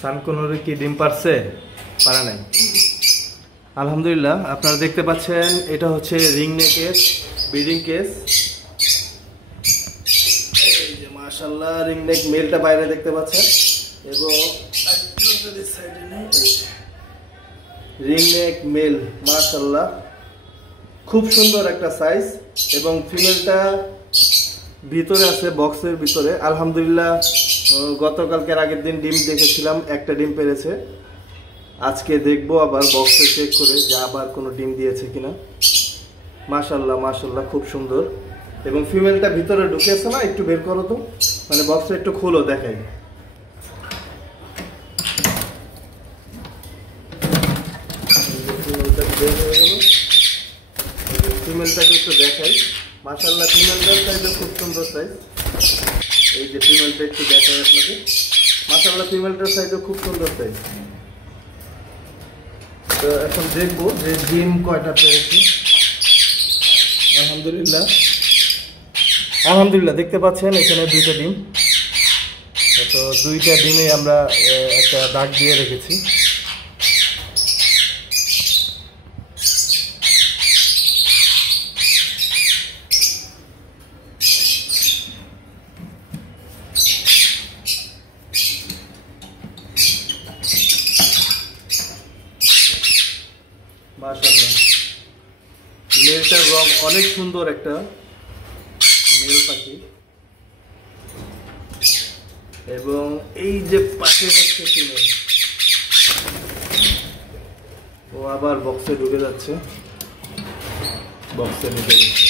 সানকুনুরে কি ডিম পারছে? পারা নাই। আলহামদুলিল্লাহ, আপনারা দেখতে পাচ্ছেন এটা হচ্ছে রিং নেকের ব্রিডিং কেস। এই যে মাশাআল্লাহ রিং নেক মেলটা বাইরে দেখতে পাচ্ছেন, এবং রিং নেক মেল মাশাআল্লাহ খুব সুন্দর একটা সাইজ, এবং ফিমেলটা ভিতরে আছে বক্সের ভিতরে। আলহামদুলিল্লাহ গতকালকের আগের দিন ডিম দেখেছিলাম, একটা ডিম পেরেছে। আজকে দেখবো আবার বক্সে চেক করে যে আবার কোনো ডিম দিয়েছে কিনা। মাশাআল্লাহ মাশাআল্লাহ খুব সুন্দর, এবং ফিমেলটা ভিতরে ঢুকেছে না, একটু বের করো তো, মানে বক্সটা একটু খুলো দেখাই। ফিমেলটাকে একটু দেখাই। মাশাআল্লাহ ফিমেলটার সাইজও খুব সুন্দর সাইজ। এই যে ফিমেলটা একটু দেখাই আপনাকে। মাশাআল্লাহ ফিমেলটার সাইজও খুব সুন্দর সাইজ। তো এখন দেখবো যে ডিম কয়টা পেয়েছে। আলহামদুলিল্লাহ আলহামদুলিল্লাহ দেখতে পাচ্ছেন এখানে দুইটা ডিম। তো দুইটা ডিমে আমরা একটা দাগ দিয়ে রেখেছি। মাশাআল্লাহ মেলটার রং অনেক সুন্দর, একটা মেল পাখি। এবং এই যে পাশে হচ্ছে ফিমেল, ও আবার বক্সে ঢুকে যাচ্ছে, বক্সে ঢুকে যাচ্ছে।